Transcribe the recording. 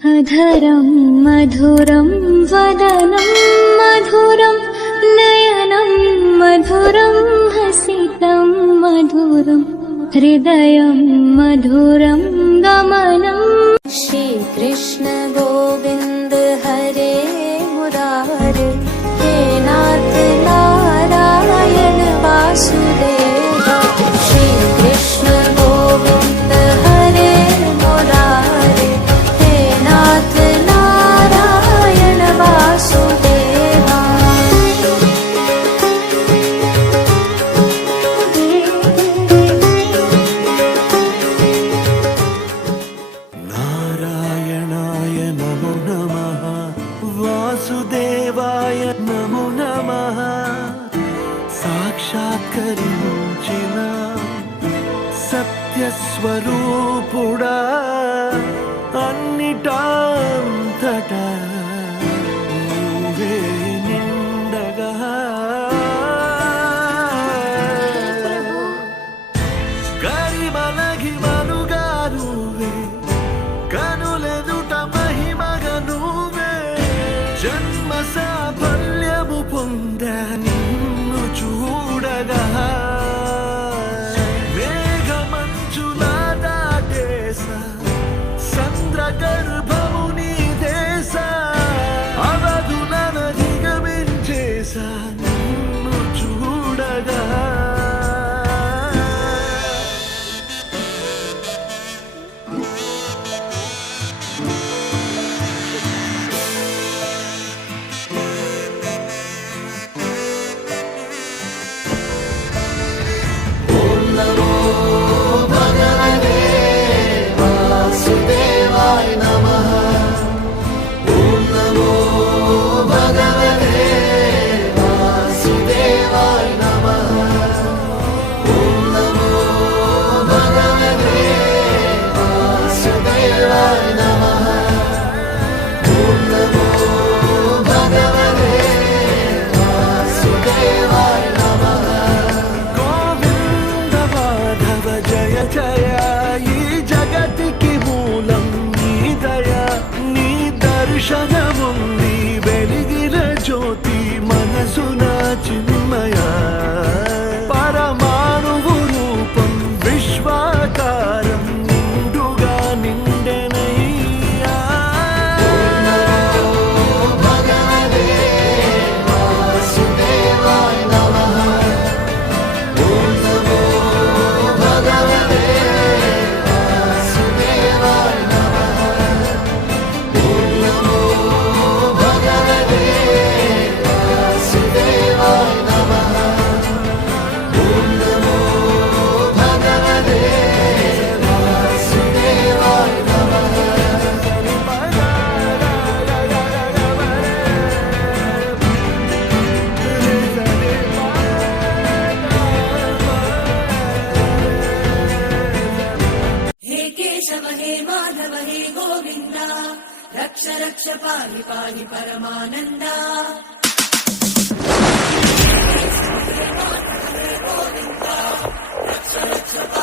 अधरं मधुरं वदनं मधुरं नयनं मधुरं हसितं मधुरं हृदयं मधुरं गमनम्। श्री कृष्ण गोविंद हरे मुरारे, हे नाथ नारायण वासुदेव। श्री कृष्ण गोविंद हरे मुरारे, हे नाथ नारायण वासुदेवा। नारायणाय नमो नमः, वासुदेवाय नमो नमः। साक्षात्कరించిన సత్యస్వరూపుడా, అన్నిటాంతటా నువ్వే నిండగా గరిమలగి మనుగా నువ్వే, కనులెదుట మహిమగా నువ్వే, జన్మ సాఫల్యము పొందా నిన్ను చూడగా। మేఘమంచులా దాటేసా, సంద్రగర్భము నీ దేశ, అవధులను దిగమించేసా నిన్ను చూడగా। గోవింద మాధవ జయ జయ, ఈ జగతికి మూలం నీ దయ, నీ దర్శనముంది వెలిగిన జ్యోతి మనసున చిన్మయ। పరమాణువు రూపం విశ్వాకారం నిండుగా నిండెనయ్యా। हे केशव हे माधव हे गोविन्दा, रक्ष रक्ष पाहि पाहि परमानन्दा। हे केशव हे माधव हे गोविन्दा, रक्ष रक्ष पाहि